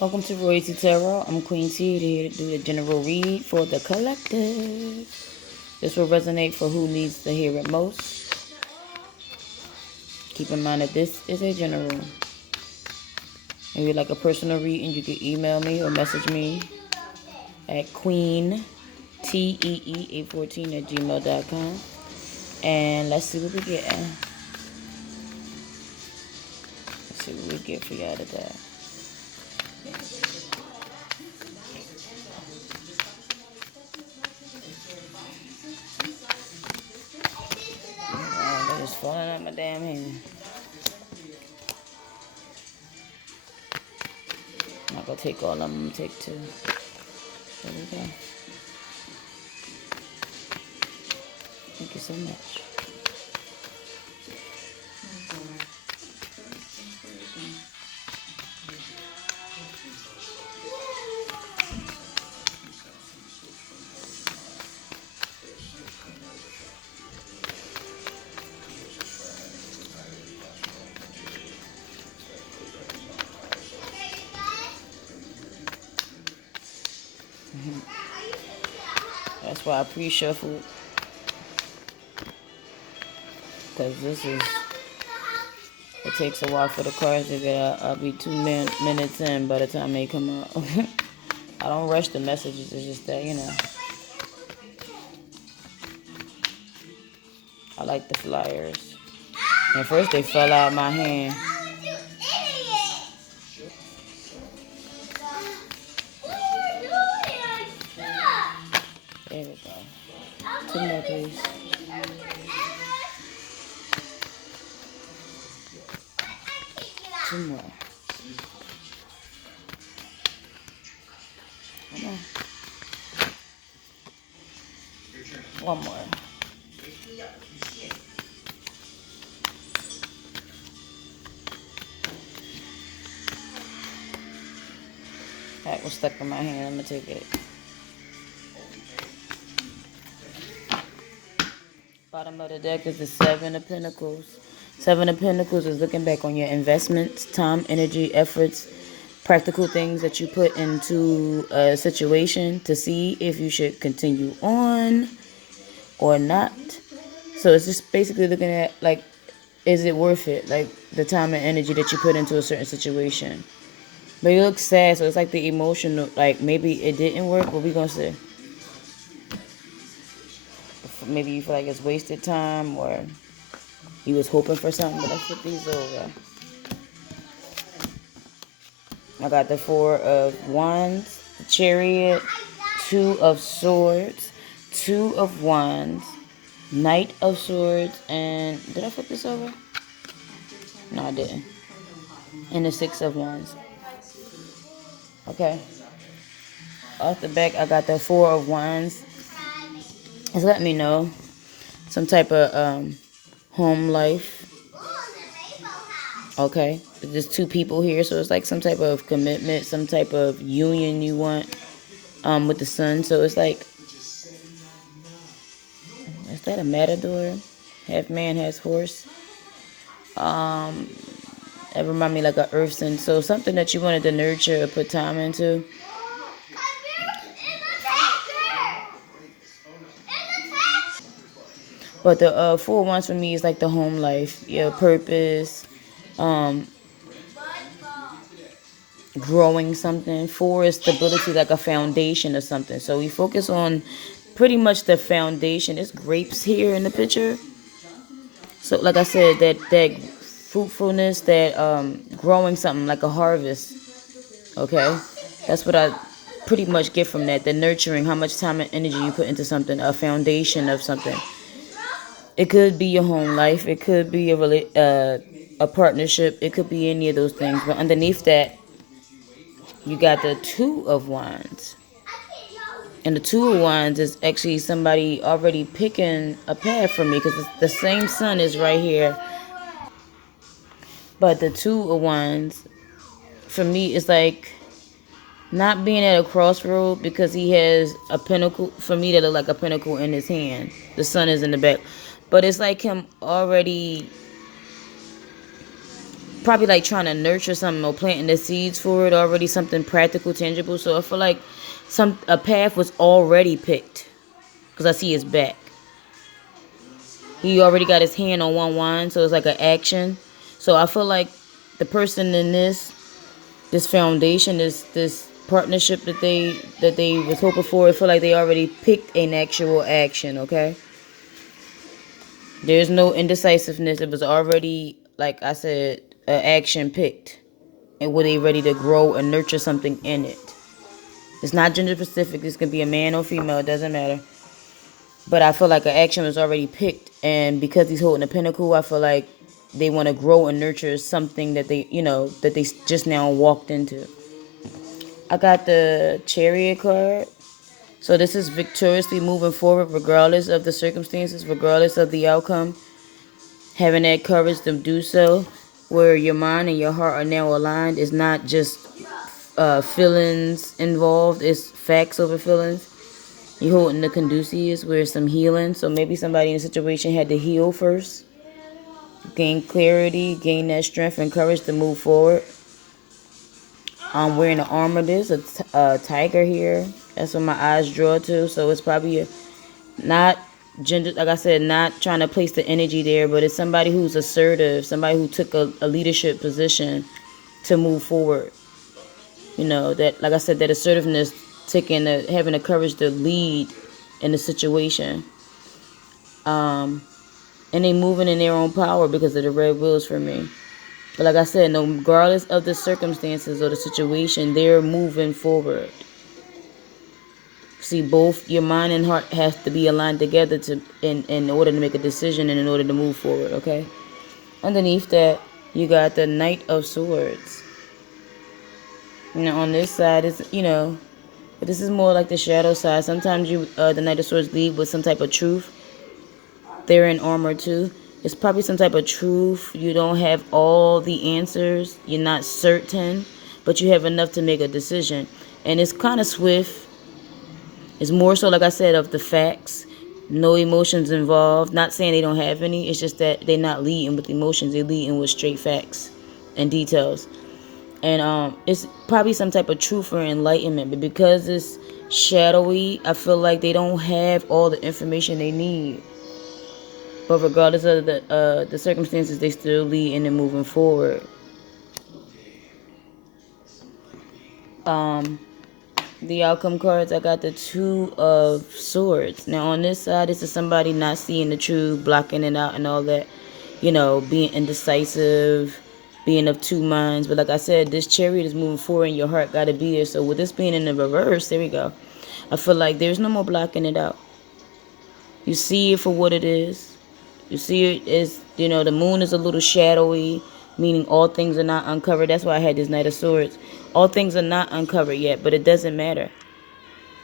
Welcome to Royalty Tarot. I'm Queen T, here to do the general read for the collective. This will resonate for who needs to hear it most. Keep in mind that this is a general. If you'd like a personal reading, you can email me or message me at queentee814 And let's see what we get. Let's see what we get for y'all today. Oh, they're just falling out my damn hand. I'm not gonna take all of them. I'm gonna take two. There we go. Thank you so much. That's why I pre-shuffled, because it takes a while for the cards to get out. I'll be 2 minutes in by the time they come out. I don't rush the messages, it's just that, I like the flyers. At first they fell out of my hand. There we go. Two more, please. Two more. Come on. One more. That was stuck in my hand. I'm gonna take it. Bottom of the deck is the Seven of Pentacles. Seven of Pentacles is looking back on your investments, time, energy, efforts, practical things that you put into a situation to see if you should continue on or not. So it's just basically looking at, like, is it worth it? Like, the time and energy that you put into a certain situation. But you look sad, so it's like the emotional, like, maybe it didn't work. What we gonna say? Maybe you feel like it's wasted time, or you was hoping for something. But let's flip these over. I got the Four of Wands, the Chariot, Two of Swords, Two of Wands, Knight of Swords, and did I flip this over? No, I didn't. And the Six of Wands. Okay. Off the back, I got the Four of Wands. It's letting me know some type of home life. Okay. There's two people here, so it's like some type of commitment, some type of union you want with the sun. So it's like, is that a matador? Half man, half horse. It remind me like a earth sign. So something that you wanted to nurture or put time into. But the Four of Wands for me is like the home life, your purpose, growing something. Four is stability, like a foundation or something. So we focus on pretty much the foundation. There's grapes here in the picture. So like I said, that fruitfulness, that growing something, like a harvest. Okay, that's what I pretty much get from that. The nurturing, how much time and energy you put into something, a foundation of something. It could be your home life. It could be a partnership. It could be any of those things. But underneath that, you got the Two of Wands. And the Two of Wands is actually somebody already picking a path for me, because the same sun is right here. But the Two of Wands, for me, is like not being at a crossroad, because he has a pinnacle. For me, that look like a pinnacle in his hand. The sun is in the back. But it's like him already probably like trying to nurture something or planting the seeds for it already, something practical, tangible. So I feel like a path was already picked because I see his back. He already got his hand on one wine, so it's like an action. So I feel like the person in this foundation, this partnership that they was hoping for, I feel like they already picked an actual action. Okay, there's no indecisiveness. It was already, like I said, an action picked, and were they ready to grow and nurture something in it? It's not gender specific. This can be a man or female. It doesn't matter. But I feel like an action was already picked, and because he's holding a pinnacle, I feel like they want to grow and nurture something that they just now walked into. I got the Chariot card. So this is victoriously moving forward regardless of the circumstances, regardless of the outcome. Having that courage to do so, where your mind and your heart are now aligned. It's not just feelings involved, it's facts over feelings. You holding the Caduceus where some healing. So maybe somebody in a situation had to heal first, gain clarity, gain that strength and courage to move forward. I'm wearing the armor. There's a tiger here. That's what my eyes draw to. So it's probably not gender, like I said, not trying to place the energy there, but it's somebody who's assertive, somebody who took a leadership position to move forward. That, like I said, that assertiveness, having the courage to lead in the situation. And they moving in their own power because of the red wheels for me. But like I said, no, regardless of the circumstances or the situation, they're moving forward. See, both your mind and heart have to be aligned together in order to make a decision and in order to move forward, okay? Underneath that, you got the Knight of Swords. On this side is, but this is more like the shadow side. Sometimes the Knight of Swords lead with some type of truth. They're in armor too. It's probably some type of truth. You don't have all the answers. You're not certain, but you have enough to make a decision. And it's kind of swift. It's more so, like I said, of the facts. No emotions involved. Not saying they don't have any. It's just that they're not leading with emotions. They're leading with straight facts and details. And it's probably some type of truth or enlightenment. But because it's shadowy, I feel like they don't have all the information they need. But regardless of the circumstances, they still lead and moving forward. The outcome cards, I got the Two of Swords. Now on this side, this is somebody not seeing the truth, blocking it out and all that. Being indecisive, being of two minds. But like I said, this Chariot is moving forward and your heart got to be there. So with this being in the reverse, there we go. I feel like there's no more blocking it out. You see it for what it is. You see it as, the moon is a little shadowy, meaning all things are not uncovered. That's why I had this Knight of Swords. All things are not uncovered yet, but it doesn't matter.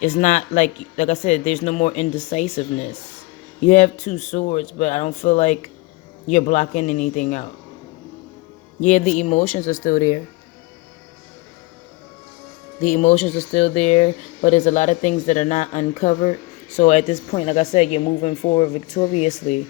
It's not like I said, there's no more indecisiveness. You have two swords, but I don't feel like you're blocking anything out. Yeah, the emotions are still there. The emotions are still there, but there's a lot of things that are not uncovered. So at this point, like I said, you're moving forward victoriously.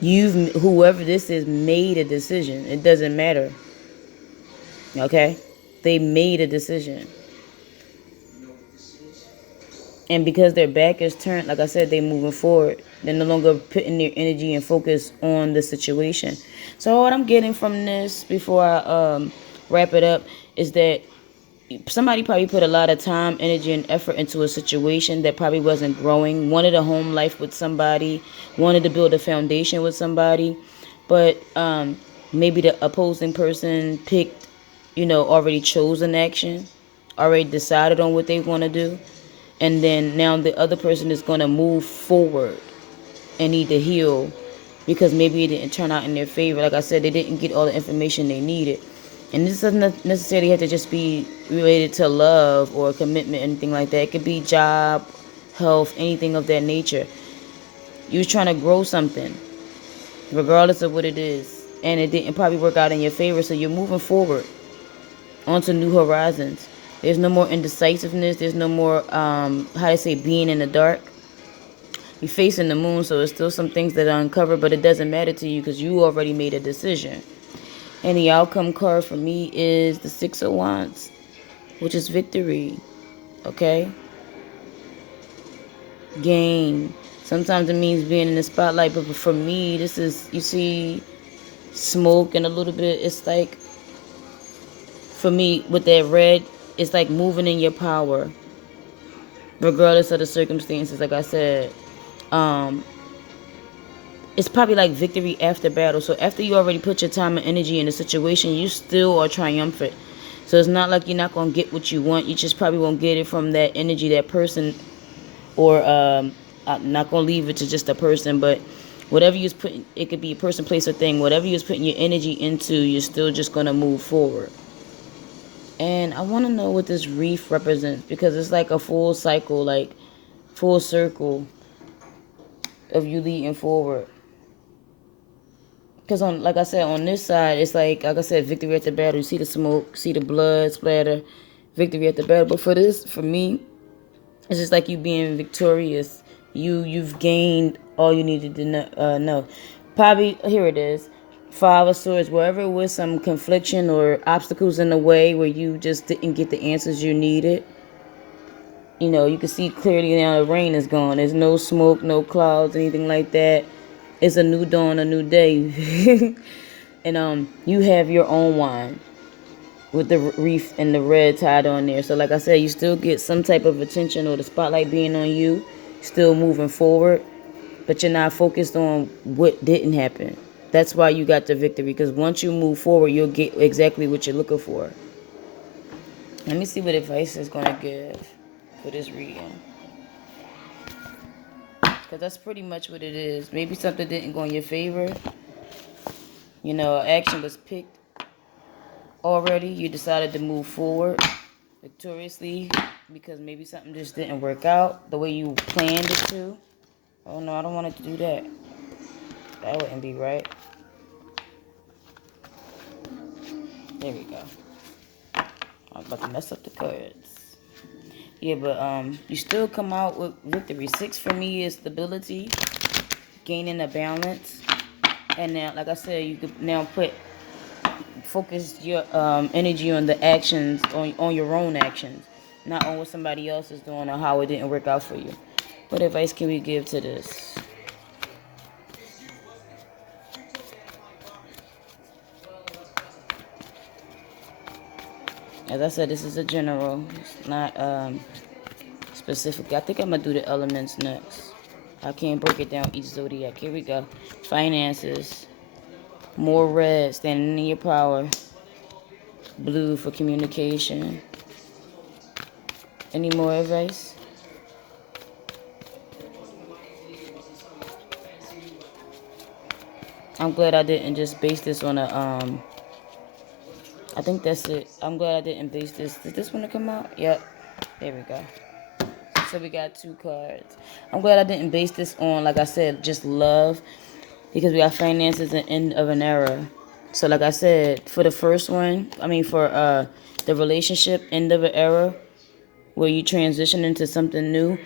Whoever this is, made a decision. It doesn't matter. Okay? They made a decision. And because their back is turned, like I said, they're moving forward. They're no longer putting their energy and focus on the situation. So what I'm getting from this, before I wrap it up, is that somebody probably put a lot of time, energy, and effort into a situation that probably wasn't growing. Wanted a home life with somebody. Wanted to build a foundation with somebody. But maybe the opposing person picked, already chose an action. Already decided on what they want to do. And then now the other person is going to move forward and need to heal because maybe it didn't turn out in their favor. Like I said, they didn't get all the information they needed. And this doesn't necessarily have to just be related to love or commitment, anything like that. It could be job, health, anything of that nature. You're trying to grow something, regardless of what it is. And it didn't probably work out in your favor, so you're moving forward onto new horizons. There's no more indecisiveness. There's no more, being in the dark. You're facing the moon, so there's still some things that are uncovered, but it doesn't matter to you because you already made a decision. And the outcome card for me is the Six of Wands, which is victory. Okay? Gain. Sometimes it means being in the spotlight, but for me, this is, you see, smoke and a little bit, it's like, for me, with that red, it's like moving in your power, regardless of the circumstances. Like I said, um, it's probably like victory after battle. So after you already put your time and energy in the situation, you still are triumphant. So it's not like you're not gonna get what you want. You just probably won't get it from that energy, that person, or I'm not gonna leave it to just a person, but whatever you was putting, it could be a person, place, or thing. Whatever you was putting your energy into, you're still just gonna move forward. And I want to know what this reef represents, because it's like a full cycle, like full circle of you leading forward. Because on, like I said, on this side, it's like I said, victory at the battle. You see the smoke, see the blood splatter, victory at the battle. But for this, for me, it's just like you being victorious. You've gained all you needed to know. Probably, here it is. Five of Swords. Wherever it was some confliction or obstacles in the way where you just didn't get the answers you needed, you know, you can see clearly now the rain is gone. There's no smoke, no clouds, anything like that. It's a new dawn, a new day. And you have your own wine with the reef and the red tied on there. So like I said, you still get some type of attention or the spotlight being on you, still moving forward, but you're not focused on what didn't happen. That's why you got the victory, because once you move forward, you'll get exactly what you're looking for. Let me see what advice is going to give for this reading, because that's pretty much what it is. Maybe something didn't go in your favor. You know, action was picked already. You decided to move forward victoriously because maybe something just didn't work out the way you planned it to. Oh no, I don't want it to do that. That wouldn't be right. There we go. I was about to mess up the cards. Yeah, but you still come out with victory. 6 for me is stability, gaining a balance. And now, like I said, you could now focus your energy on the actions, on your own actions, not on what somebody else is doing or how it didn't work out for you. What advice can we give to this? As I said, this is a general. It's not specific. I think I'm going to do the elements next. I can't break it down each zodiac. Here we go. Finances. More red, standing in your power. Blue for communication. Any more advice? I'm glad I didn't just base this on a I think that's it. I'm glad I didn't base this. Did this one come out? Yep. There we go. So we got 2 cards. I'm glad I didn't base this on, like I said, just love, because we got finances and end of an era. So like I said, for the first one, for the relationship, end of an era, where you transition into something new,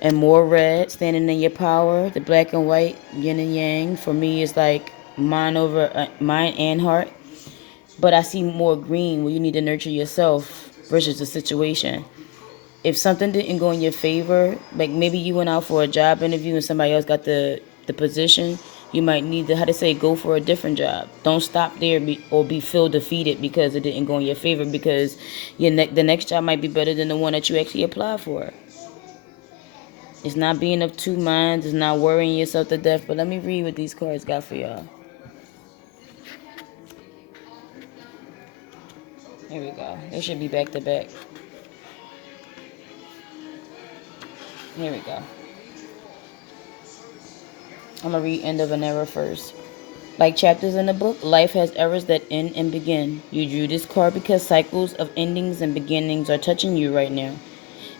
and more red, standing in your power, the black and white, yin and yang. For me, it's like mind and heart. But I see more green, where you need to nurture yourself versus the situation. If something didn't go in your favor, like maybe you went out for a job interview and somebody else got the position, you might need to, how to say, go for a different job. Don't stop there or be feel defeated because it didn't go in your favor, because the next job might be better than the one that you actually applied for. It's not being of two minds. It's not worrying yourself to death. But let me read what these cards got for y'all. Here we go. They should be back to back. Here we go. I'm going to read End of an Era first. Like chapters in a book, life has eras that end and begin. You drew this card because cycles of endings and beginnings are touching you right now.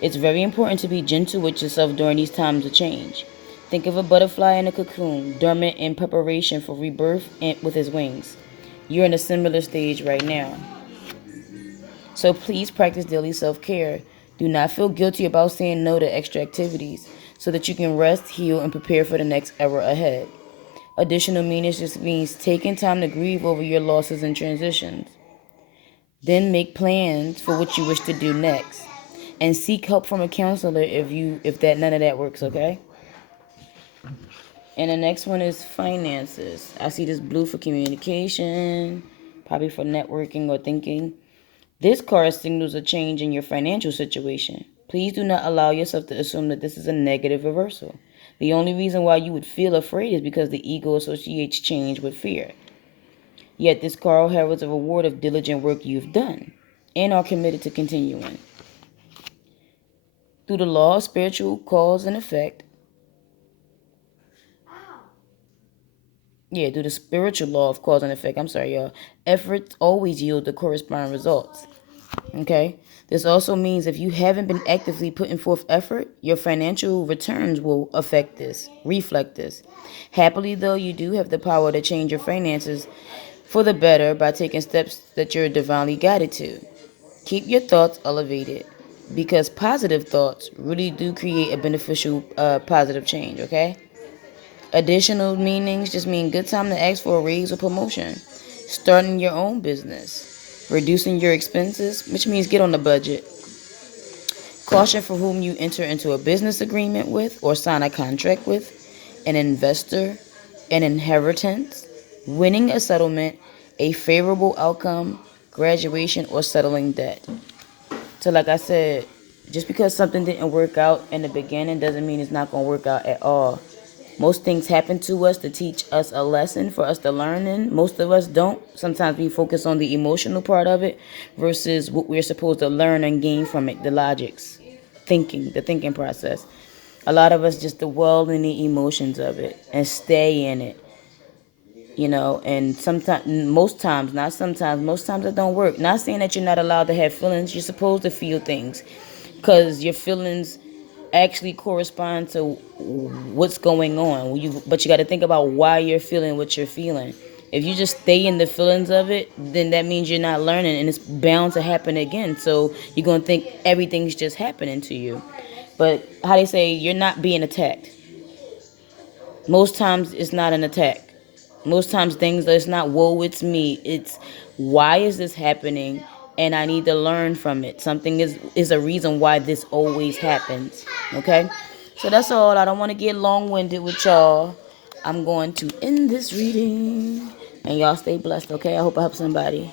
It's very important to be gentle with yourself during these times of change. Think of a butterfly in a cocoon, dormant in preparation for rebirth and with his wings. You're in a similar stage right now. So please practice daily self-care. Do not feel guilty about saying no to extra activities so that you can rest, heal, and prepare for the next era ahead. Additional meanings just means taking time to grieve over your losses and transitions. Then make plans for what you wish to do next. And seek help from a counselor if none of that works, okay? And the next one is finances. I see this blue for communication, probably for networking or thinking. This card signals a change in your financial situation. Please do not allow yourself to assume that this is a negative reversal. The only reason why you would feel afraid is because the ego associates change with fear. Yet this card heralds a reward of diligent work you've done and are committed to continuing. Through the law of spiritual cause and effect, through the spiritual law of cause and effect, y'all, efforts always yield the corresponding results. Okay? This also means if you haven't been actively putting forth effort, your financial returns will reflect this. Happily, though, you do have the power to change your finances for the better by taking steps that you're divinely guided to. Keep your thoughts elevated because positive thoughts really do create a beneficial, positive change, okay? Additional meanings just mean good time to ask for a raise or promotion, starting your own business, reducing your expenses, which means get on the budget. Caution for whom you enter into a business agreement with or sign a contract with, an investor, an inheritance, winning a settlement, a favorable outcome, graduation, or settling debt. So like I said, just because something didn't work out in the beginning doesn't mean it's not going to work out at all. Most things happen to us to teach us a lesson for us to learn in. Most of us don't. Sometimes we focus on the emotional part of it versus what we're supposed to learn and gain from it, the logics, the thinking process. A lot of us just dwell in the emotions of it and stay in it. And most times it don't work. Not saying that you're not allowed to have feelings. You're supposed to feel things because your feelings actually correspond to what's going on. But you got to think about why you're feeling what you're feeling. If you just stay in the feelings of it, then that means you're not learning, and it's bound to happen again. So you're going to think everything's just happening to you. But how they say, you're not being attacked. Most times it's not an attack. Most times things, it's not, whoa, it's me. It's, why is this happening? And I need to learn from it. Something is a reason why this always happens. Okay? So that's all. I don't want to get long-winded with y'all. I'm going to end this reading. And y'all stay blessed, okay? I hope I help somebody.